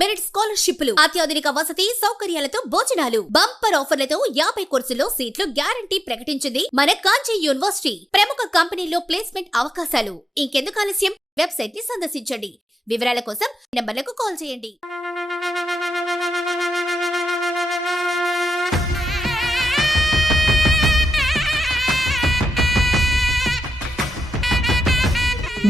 Merit స్కాలర్షిప్లు, అత్యాధునిక వసతి సౌకర్యాలతో భోజనాలు, బంపర్ ఆఫర్లతో 50 కోర్సుల్లో సీట్లు గ్యారంటీ ప్రకటించింది మన కాంచీ యూనివర్సిటీ. ప్రముఖ కంపెనీల్లో ప్లేస్మెంట్ అవకాశాలు. ఇంకెందుకు ఆలస్యం? వెబ్సైట్ ని సందర్శించండి. వివరాల కోసం నంబర్లకు కాల్ చేయండి.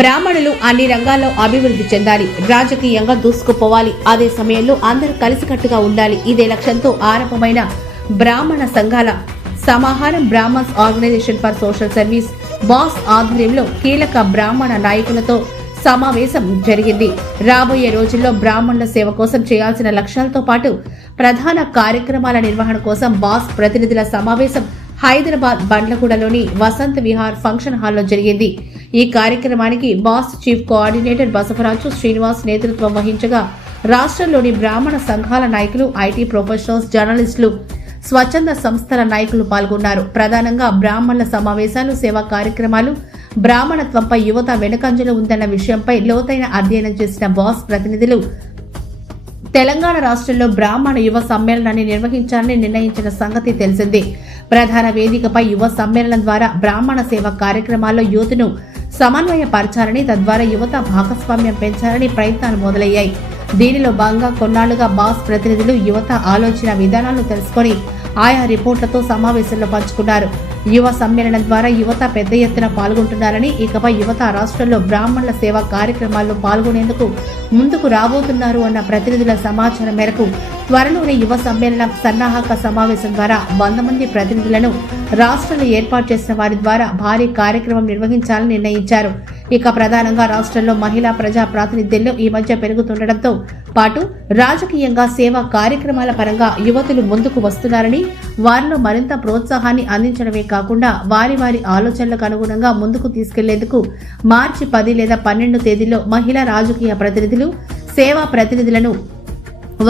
బ్రాహ్మణులు అన్ని రంగాల్లో అభివృద్ధి చెందాలి, రాజకీయంగా దూసుకుపోవాలి. అదే సమయంలో అందరూ కలిసికట్టుగా ఉండాలి. ఇదే లక్ష్యంతో ఆరంభమైన బ్రాహ్మణ సంఘాల సమాహారం Brahmins Organisation for Social Service BOSS ఆధ్వర్యంలో కీలక బ్రాహ్మణ నాయకులతో సమావేశం జరిగింది. రాబోయే రోజుల్లో బ్రాహ్మణుల సేవ కోసం చేయాల్సిన లక్ష్యాలతో పాటు ప్రధాన కార్యక్రమాల నిర్వహణ కోసం బాస్ ప్రతినిధుల సమావేశం హైదరాబాద్ బండ్లగూడలోని వసంత్ విహార్ ఫంక్షన్ హాల్లో జరిగింది. ఈ కార్యక్రమానికి boss chief coordinator Basavaraju Srinivas నేతృత్వం వహించగా రాష్ట్రంలోని బ్రాహ్మణ సంఘాల నాయకులు, ఐటీ ప్రొఫెషనల్స్, జర్నలిస్టులు, స్వచ్ఛంద సంస్థల నాయకులు పాల్గొన్నారు. ప్రధానంగా బ్రాహ్మణుల సమావేశాలు, సేవా కార్యక్రమాలు, బ్రాహ్మణత్వంపై యువత వెనుకంజలో ఉందన్న విషయంపై లోతైన అధ్యయనం చేసిన బాస్ ప్రతినిధులు తెలంగాణ రాష్ట్రంలో బ్రాహ్మణ యువ సమ్మేళనాన్ని నిర్వహించాలని నిర్ణయించిన సంగతి తెలిసిందే. ప్రధాన వేదికపై యువ సమ్మేళనం ద్వారా బ్రాహ్మణ సేవ కార్యక్రమాల్లో యూత్ను సమన్వయపరచాలని, తద్వారా యువత భాగస్వామ్యం పెంచాలని ప్రయత్నాలు మొదలయ్యాయి. దీనిలో భాగంగా కొన్నాళ్లుగా బాస్ ప్రతినిధులు యువత ఆలోచన విధానాలను తెలుసుకుని ఆయా రిపోర్టులతో సమావేశంలో పంచుకున్నారు. యువ సమ్మేళనం ద్వారా యువత పెద్ద ఎత్తున పాల్గొంటున్నారని, ఇకపై యువత రాష్ట్రంలో బ్రాహ్మణుల సేవా కార్యక్రమాల్లో పాల్గొనేందుకు ముందుకు రాబోతున్నారు అన్న ప్రతినిధుల సమాచారం మేరకు త్వరలోనే యువ సమ్మేళనం సన్నాహక సమావేశం ద్వారా 100 మంది ప్రతినిధులను రాష్ట్రంలో ఏర్పాటు చేసిన వారి ద్వారా భారీ కార్యక్రమం నిర్వహించాలని నిర్ణయించారు. ఇక ప్రధానంగా రాష్ట్రంలో మహిళా ప్రజా ప్రాతినిధ్యంలో ఈ మధ్య పెరుగుతుండటంతో పాటు రాజకీయంగా సేవా కార్యక్రమాల పరంగా యువతులు ముందుకు వస్తున్నారని, వారిలో మరింత ప్రోత్సాహాన్ని అందించడమే కాకుండా వారి వారి ఆలోచనలకు అనుగుణంగా ముందుకు తీసుకెళ్లేందుకు మార్చి 10 లేదా 12 తేదీల్లో మహిళా రాజకీయ ప్రతినిధులు, సేవా ప్రతినిధులను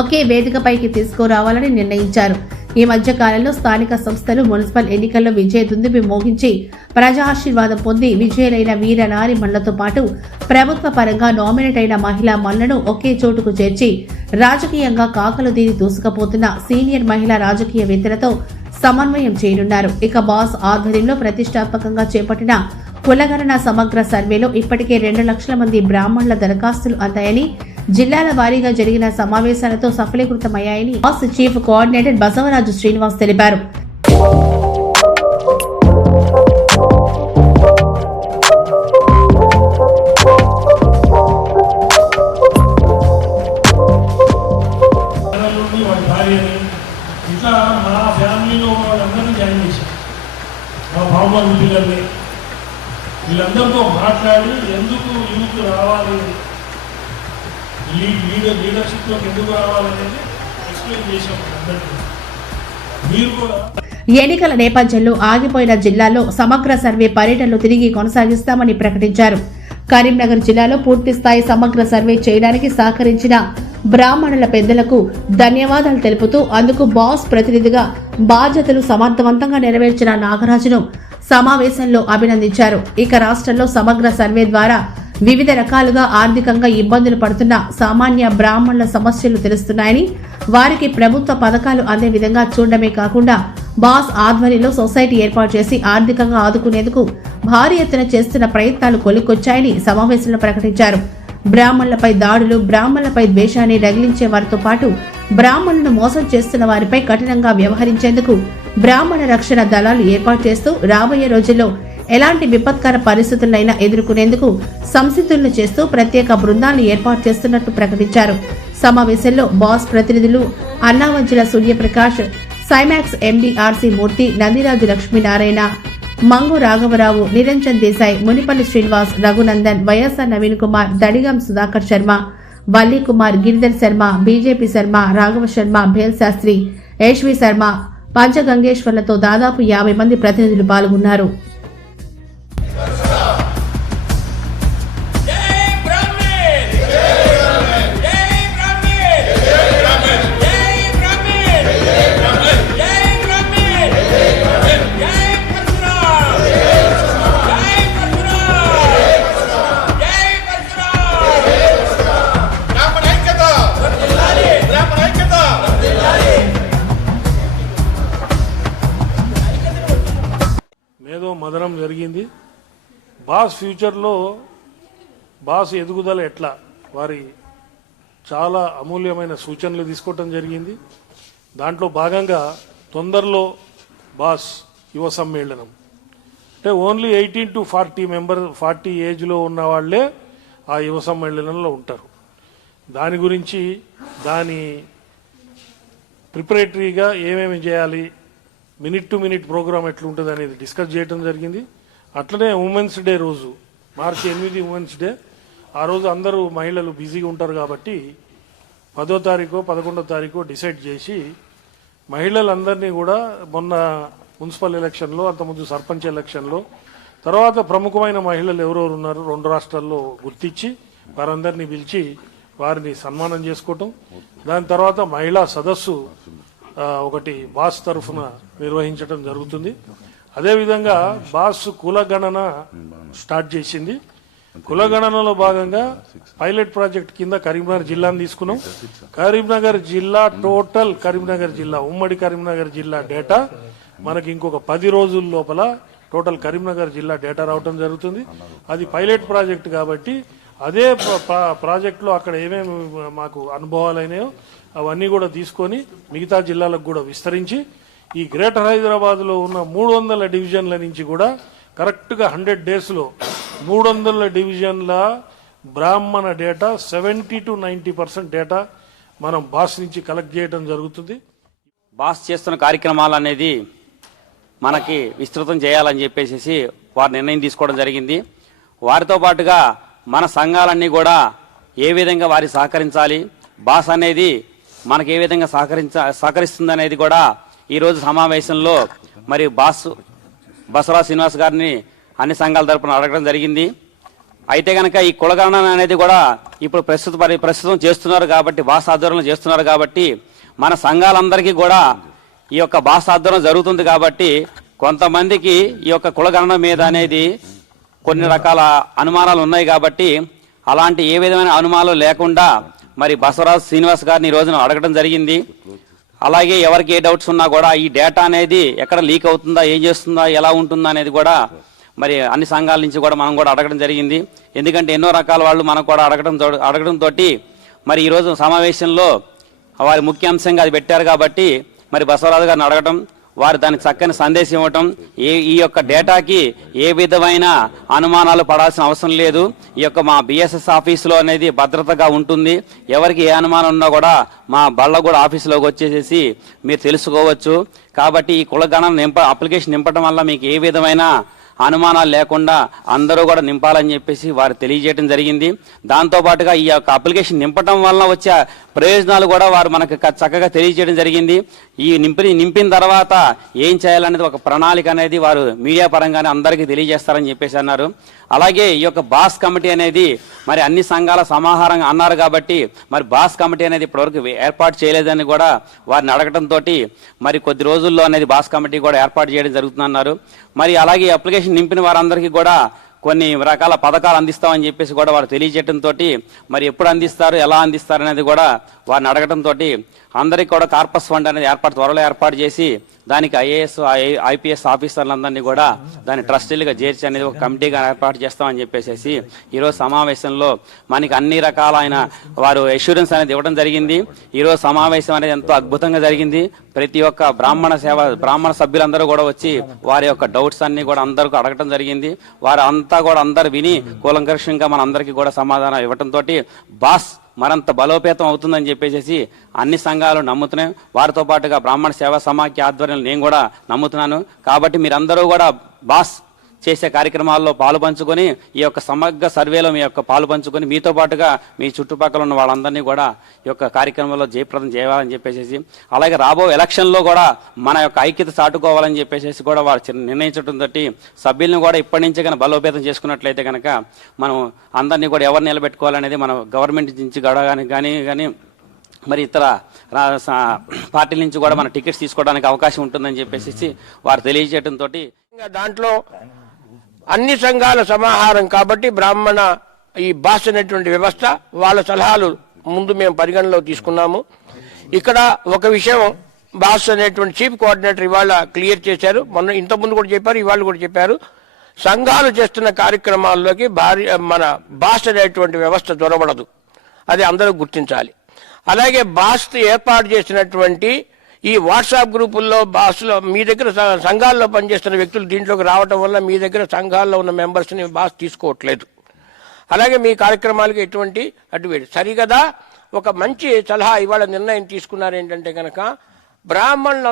ఒకే వేదికపైకి తీసుకురావాలని నిర్ణయించారు. ఈ మధ్య కాలంలో స్థానిక సంస్థలు, మున్సిపల్ ఎన్నికల్లో విజయ దుందుబి మోగించి ప్రజాశీర్వాదం పొంది విజయులైన వీర నారి మళ్లతో పాటు ప్రభుత్వ పరంగా నామినేట్ అయిన మహిళా మళ్లను ఒకే చోటుకు చేర్చి రాజకీయంగా కాకలు దీని దూసుకుపోతున్న సీనియర్ మహిళా రాజకీయవేత్తలతో సమన్వయం చేయనున్నారు. ఇక బాస్ ఆధ్వర్యంలో ప్రతిష్టాత్మకంగా చేపట్టిన కులగణన సమగ్ర సర్వేలో ఇప్పటికే 2 లక్షల మంది బ్రాహ్మణుల దరఖాస్తులు అందాయని, జిల్లాల వారీగా జరిగిన సమావేశాలతో సఫలీకృతమయ్యాయని బాస్ చీఫ్ కోఆర్డినేటర్ బసవరాజు శ్రీనివాస్ తెలిపారు. వీళ్ళందరితో మాట్లాడి ఎందుకు యూత్ రావాలి, లీడర్షిప్ లోకి ఎందుకు రావాలనేది ఎక్స్ప్లెయిన్ చేశాం అందరికీ. మీరు కూడా ఎన్నికల నేపథ్యంలో ఆగిపోయిన జిల్లాల్లో సమగ్ర సర్వే పర్యటనలు తిరిగి కొనసాగిస్తామని ప్రకటించారు. కరీంనగర్ జిల్లాలో పూర్తి స్థాయి సమగ్ర సర్వే చేయడానికి సహకరించిన బ్రాహ్మణుల పెద్దలకు ధన్యవాదాలు తెలుపుతూ అందుకు బాస్ ప్రతినిధిగా బాధ్యతలు సమర్థవంతంగా నెరవేర్చిన నాగరాజును సమావేశంలో అభినందించారు. ఇక రాష్ట్రంలో సమగ్ర సర్వే ద్వారా వివిధ రకాలుగా ఆర్థికంగా ఇబ్బందులు పడుతున్న సామాన్య బ్రాహ్మణుల సమస్యలు తెలుస్తున్నాయని, వారికి ప్రభుత్వ పథకాలు అందే విధంగా చూడడమే కాకుండా బాస్ ఆధ్వర్యంలో సొసైటీ ఏర్పాటు చేసి ఆర్థికంగా ఆదుకునేందుకు భారీ ఎత్తున చేస్తున్న ప్రయత్నాలు కొలికొచ్చాయని సమావేశంలో ప్రకటించారు. బ్రాహ్మణులపై దాడులు, బ్రాహ్మణులపై ద్వేషాన్ని రగిలించే వారితో పాటు బ్రాహ్మణులను మోసం చేస్తున్న వారిపై కఠినంగా వ్యవహరించేందుకు బ్రాహ్మణ రక్షణ దళాలు ఏర్పాటు చేస్తూ రాబోయే రోజుల్లో ఎలాంటి విపత్కర పరిస్థితులైనా ఎదుర్కొనేందుకు సంసిద్ధులను చేస్తూ ప్రత్యేక బృందాలను ఏర్పాటు చేస్తున్నట్టు ప్రకటించారు. సమావేశంలో బాస్ ప్రతినిధులు అన్నావంచుల సూర్యప్రకాష్, సైమాక్స్ ఎండీ ఆర్సీ మూర్తి, నందిరాజు లక్ష్మీనారాయణ, మంగు రాఘవరావు, నిరంజన్ దేశాయ్, మునిపల్లి శ్రీనివాస్, రఘునందన్, వైఎస్ఆర్ నవీన్ కుమార్, దడిగం సుధాకర్ శర్మ, వల్లి కుమార్, గిరిధర్ శర్మ, బీజేపీ శర్మ, రాఘవ శర్మ, భేల్ శాస్త్రి, యశ్వి శర్మ, పంచగంగేశ్వర్లతో దాదాపు 50 మంది ప్రతినిధులు పాల్గొన్నారు. బాస్ ఫ్యూచర్లో బాస్ ఎదుగుదల ఎట్లా వారి చాలా అమూల్యమైన సూచనలు తీసుకోవటం జరిగింది. దాంట్లో భాగంగా తొందరలో బాస్ యువ సమ్మేళనం అంటే ఓన్లీ 18 to 40 ఏజ్లో ఉన్న వాళ్ళే ఆ యువ సమ్మేళనంలో ఉంటారు. దాని గురించి దాని ప్రిపరేటరీగా ఏమేమి చేయాలి, మినిట్ టు మినిట్ ప్రోగ్రామ్ ఎట్లుంటుంది అనేది డిస్కస్ చేయడం జరిగింది. అట్లనే ఉమెన్స్ డే రోజు మార్చి 8 ఉమెన్స్ డే, ఆ రోజు అందరూ మహిళలు బిజీగా ఉంటారు కాబట్టి 10వ తారీఖు 11వ తారీఖు డిసైడ్ చేసి మహిళలందరినీ కూడా మొన్న మున్సిపల్ ఎలక్షన్లో, అంతకుముందు సర్పంచ్ ఎలక్షన్లో, తర్వాత ప్రముఖమైన మహిళలు ఎవరెవరు ఉన్నారు 2 రాష్ట్రాల్లో గుర్తించి వారందరినీ పిలిచి వారిని సన్మానం చేసుకోవటం. దాని తర్వాత మహిళా సదస్సు ఒకటి బాస్ తరఫున నిర్వహించడం జరుగుతుంది. అదేవిధంగా బాస్ కులగణన స్టార్ట్ చేసింది. కులగణనలో భాగంగా పైలట్ ప్రాజెక్ట్ కింద కరీంనగర్ జిల్లాను తీసుకున్నాం. కరీంనగర్ జిల్లా టోటల్ కరీంనగర్ జిల్లా ఉమ్మడి కరీంనగర్ జిల్లా డేటా మనకి ఇంకొక 10 రోజుల లోపల టోటల్ కరీంనగర్ జిల్లా డేటా రావటం జరుగుతుంది. అది పైలట్ ప్రాజెక్ట్ కాబట్టి అదే ప్రాజెక్టులో అక్కడ ఏమేమి మాకు అనుభవాలైనాయో అవన్నీ కూడా తీసుకొని మిగతా జిల్లాలకు కూడా విస్తరించి ఈ గ్రేటర్ హైదరాబాద్లో ఉన్న 300 డివిజన్ల నుంచి కూడా కరెక్ట్గా 100 డేస్లో 300 డివిజన్ల బ్రాహ్మణ డేటా 70 to 90% డేటా మనం బాస్ నుంచి కలెక్ట్ చేయడం జరుగుతుంది. బాస్ చేస్తున్న కార్యక్రమాలు అనేది మనకి విస్తృతం చేయాలని చెప్పేసి వారు నిర్ణయం తీసుకోవడం జరిగింది. వారితో పాటుగా మన సంఘాలన్నీ కూడా ఏ విధంగా వారికి సహకరించాలి, బాస్ అనేది మనకు ఏ విధంగా సహకరిస్తుంది అనేది కూడా ఈరోజు సమావేశంలో మరి బసవరాజ్ శ్రీనివాస్ గారిని అన్ని సంఘాల తరపున అడగడం జరిగింది. అయితే కనుక ఈ కులగణన అనేది కూడా ఇప్పుడు ప్రస్తుతం చేస్తున్నారు కాబట్టి, బాస్ ఆధ్వర్యంలో చేస్తున్నారు కాబట్టి మన సంఘాలందరికీ కూడా ఈ యొక్క బాస్ ఆధ్వర్యం జరుగుతుంది కాబట్టి కొంతమందికి ఈ యొక్క కులగణన మీద అనేది కొన్ని రకాల అనుమానాలు ఉన్నాయి కాబట్టి అలాంటి ఏ విధమైన అనుమానాలు లేకుండా మరి బసవరాజ్ శ్రీనివాస్ గారిని ఈ రోజున అడగడం జరిగింది. అలాగే ఎవరికి ఏ డౌట్స్ ఉన్నా కూడా ఈ డేటా అనేది ఎక్కడ లీక్ అవుతుందా, ఏం చేస్తుందా, ఎలా ఉంటుందా అనేది కూడా మరి అన్ని సంఘాల నుంచి కూడా మనం కూడా అడగడం జరిగింది. ఎందుకంటే ఎన్నో రకాల వాళ్ళు మనకు కూడా అడగడంతో మరి ఈరోజు సమావేశంలో వారి ముఖ్యాంశంగా అది పెట్టారు కాబట్టి మరి బసవరాజు గారిని అడగటం, వారు దానికి చక్కని సందేశం ఇవ్వటం, ఈ యొక్క డేటాకి ఏ విధమైన అనుమానాలు పడాల్సిన అవసరం లేదు. ఈ యొక్క మా బిఎస్ఎస్ ఆఫీసులో అనేది భద్రతగా ఉంటుంది. ఎవరికి ఏ అనుమానం ఉన్నా కూడా మా బళ్ళ కూడా ఆఫీసులోకి వచ్చేసేసి మీరు తెలుసుకోవచ్చు. కాబట్టి ఈ కులగణన అప్లికేషన్ నింపడం వల్ల మీకు ఏ విధమైన అనుమానాలు లేకుండా అందరూ కూడా నింపాలని చెప్పేసి వారు తెలియజేయడం జరిగింది. దాంతోపాటుగా ఈ యొక్క అప్లికేషన్ నింపడం వలన వచ్చే ప్రయోజనాలు కూడా వారు మనకు చక్కగా తెలియజేయడం జరిగింది. ఈ నింపిన తర్వాత ఏం చేయాలనేది ఒక ప్రణాళిక అనేది వారు మీడియా పరంగానే అందరికీ తెలియజేస్తారని చెప్పేసి అన్నారు. అలాగే ఈ యొక్క బాస్ కమిటీ అనేది మరి అన్ని సంఘాల సమాహారంగా అన్నారు కాబట్టి మరి బాస్ కమిటీ అనేది ఇప్పటివరకు ఏర్పాటు చేయలేదని కూడా వారిని అడగడంతో మరి కొద్ది రోజుల్లో అనేది బాస్ కమిటీ కూడా ఏర్పాటు చేయడం జరుగుతుందన్నారు. మరి అలాగే అప్లికేషన్ నింపిన వారందరికీ కూడా కొన్ని రకాల పథకాలు అందిస్తామని చెప్పేసి కూడా వారు తెలియజేయడంతో మరి ఎప్పుడు అందిస్తారు, ఎలా అందిస్తారు అనేది కూడా వారిని అడగడంతో అందరికీ కూడా కార్పస్ ఫండ్ అనేది త్వరలో ఏర్పాటు చేసి దానికి ఐఏఎస్ ఐపీఎస్ ఆఫీసర్లందరినీ కూడా దాని ట్రస్టీలుగా చేర్చి అనేది ఒక కమిటీగా ఏర్పాటు చేస్తామని చెప్పేసి ఈరోజు సమావేశంలో మనకి అన్ని రకాలైన వారు అష్యూరెన్స్ అనేది ఇవ్వడం జరిగింది. ఈరోజు సమావేశం అనేది ఎంతో అద్భుతంగా జరిగింది. ప్రతి ఒక్క బ్రాహ్మణ సభ్యులందరూ కూడా వచ్చి వారి యొక్క డౌట్స్ అన్ని కూడా అందరికీ అడగడం జరిగింది. వారు అంతా కూడా అందరు విని కూలంకషంగా మన అందరికీ కూడా సమాధానం ఇవ్వడంతో బాస్ మరింత బలోపేతం అవుతుందని చెప్పేసి అన్ని సంఘాలు నమ్ముతున్నాయి. వారితో పాటుగా బ్రాహ్మణ సేవా సమాఖ్య ఆధ్వర్యంలో నేను కూడా నమ్ముతున్నాను. కాబట్టి మీరందరూ కూడా బాస్ చేసే కార్యక్రమాల్లో పాలు పంచుకొని ఈ యొక్క సమగ్ర సర్వేలో మీ యొక్క పాలు పంచుకొని మీతో పాటుగా మీ చుట్టుపక్కల ఉన్న వాళ్ళందరినీ కూడా ఈ యొక్క కార్యక్రమంలో జయప్రదం చేయాలని చెప్పేసి, అలాగే రాబో ఎలక్షన్లో కూడా మన యొక్క ఐక్యత చాటుకోవాలని చెప్పేసి కూడా వారు నిర్ణయించడంతో సభ్యులను కూడా ఇప్పటి నుంచే కనుక బలోపేతం చేసుకున్నట్లయితే కనుక మనం అందరినీ కూడా ఎవరు నిలబెట్టుకోవాలనేది మనం గవర్నమెంట్ నుంచి కానీ మరి ఇతర పార్టీల నుంచి కూడా మన టికెట్స్ తీసుకోవడానికి అవకాశం ఉంటుందని చెప్పేసి వారు తెలియజేయడంతో దాంట్లో అన్ని సంఘాల సమాహారం కాబట్టి బ్రాహ్మణ ఈ బాస్ అనేటువంటి వ్యవస్థ వాళ్ళ సలహాలు ముందు మేము పరిగణలో తీసుకున్నాము. ఇక్కడ ఒక విషయం బాస్ అనేటువంటి చీఫ్ కోఆర్డినేటర్ ఇవాళ క్లియర్ చేశారు. మొన్న ఇంతకుముందు కూడా చెప్పారు, ఇవాళ కూడా చెప్పారు. సంఘాలు చేస్తున్న కార్యక్రమాల్లోకి మన బాస్ అనేటువంటి వ్యవస్థ దొరబడదు. అది అందరూ గుర్తించాలి. అలాగే బాస్ ఏర్పాటు చేసినటువంటి ఈ వాట్సాప్ గ్రూపుల్లో బాస్లో మీ దగ్గర సంఘాల్లో పనిచేస్తున్న వ్యక్తులు దీంట్లోకి రావటం వల్ల మీ దగ్గర సంఘాల్లో ఉన్న మెంబర్స్ని బాస్ తీసుకోవట్లేదు. అలాగే మీ కార్యక్రమాలకు ఎటువంటి అడ్డువేడు సరిగదా. ఒక మంచి సలహా ఇవాళ నిర్ణయం తీసుకున్నారు. ఏంటంటే కనుక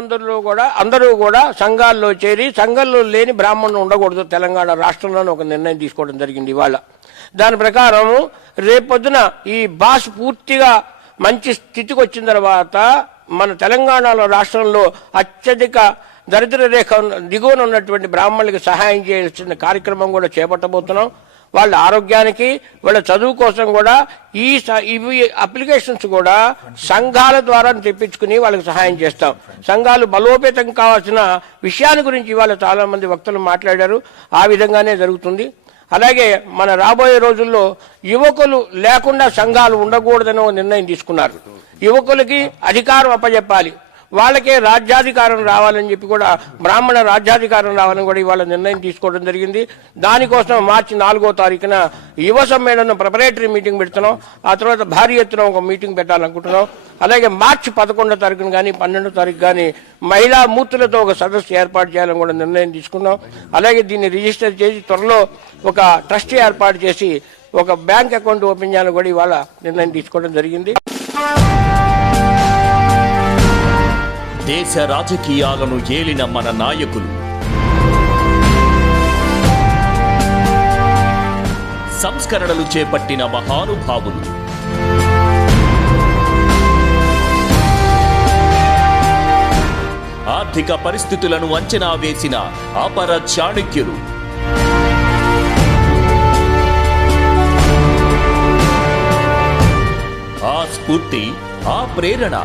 అందరూ కూడా సంఘాల్లో చేరి సంఘంలో లేని బ్రాహ్మణులు ఉండకూడదు. తెలంగాణ రాష్ట్రంలోనే ఒక నిర్ణయం తీసుకోవడం జరిగింది ఇవాళ. దాని ప్రకారం రేపొద్దున ఈ బాస్ పూర్తిగా మంచి స్థితికి వచ్చిన తర్వాత మన తెలంగాణలో రాష్ట్రంలో అత్యధిక దరిద్ర రేఖ దిగువన ఉన్నటువంటి బ్రాహ్మణులకు సహాయం చేయాల్సిన కార్యక్రమం కూడా చేపట్టబోతున్నాం. వాళ్ళ ఆరోగ్యానికి వాళ్ళ చదువు కోసం కూడా ఇవి అప్లికేషన్స్ కూడా సంఘాల ద్వారా తెప్పించుకుని వాళ్ళకి సహాయం చేస్తాం. సంఘాలు బలోపేతం కావాల్సిన విషయాల గురించి ఇవాళ చాలా మంది వక్తలు మాట్లాడారు. ఆ విధంగానే జరుగుతుంది. అలాగే మన రాబోయే రోజుల్లో యువకులు లేకుండా సంఘాలు ఉండకూడదని నిర్ణయం తీసుకున్నారు. యువకులకి అధికారం అప్పచెప్పాలి, వాళ్ళకే రాజ్యాధికారం రావాలని చెప్పి కూడా బ్రాహ్మణ రాజ్యాధికారం రావాలని కూడా ఇవాళ నిర్ణయం తీసుకోవడం జరిగింది. దానికోసం మార్చి 4వ తారీఖున యువ సమ్మేళనం ప్రిపరేటరీ మీటింగ్ పెడుతున్నాం. ఆ తర్వాత భారీ ఎత్తున ఒక మీటింగ్ పెట్టాలనుకుంటున్నాం. అలాగే మార్చి 11వ తారీఖున కానీ 12వ తారీఖు కానీ మహిళా మూర్తులతో ఒక సదస్సు ఏర్పాటు చేయాలని కూడా నిర్ణయం తీసుకున్నాం. అలాగే దీన్ని రిజిస్టర్ చేసి త్వరలో ఒక ట్రస్ట్ ఏర్పాటు చేసి ఒక బ్యాంక్ అకౌంట్ ఓపెన్ చేయాలని కూడా ఇవాళ నిర్ణయం తీసుకోవడం జరిగింది. దేశ రాజకీయాలను ఏలిన మన నాయకులు, సంస్కరణలు చేపట్టిన మహానుభావులు, ఆర్థిక పరిస్థితులను అంచనా వేసిన అపర చాణక్యులు, ఆ స్ఫూర్తి, ఆ ప్రేరణ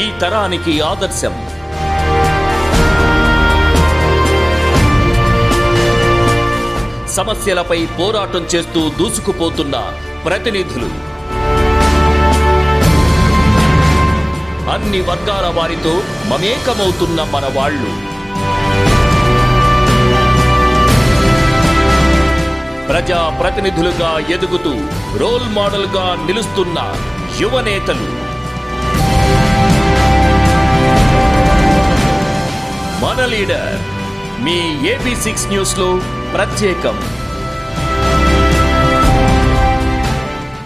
ఈ తరానికి ఆదర్శం. సమస్యలపై పోరాటం చేస్తూ దూసుకుపోతున్న ప్రతినిధులు, అన్ని వర్గాల వారితో మమేకమవుతున్న మన వాళ్ళు, ప్రజా ప్రతినిధులుగా ఎదుగుతూ రోల్ మోడల్ గా నిలుస్తున్న యువనేతలు, మన లీడర్ మీ AB6 న్యూస్ లో ప్రత్యేకం.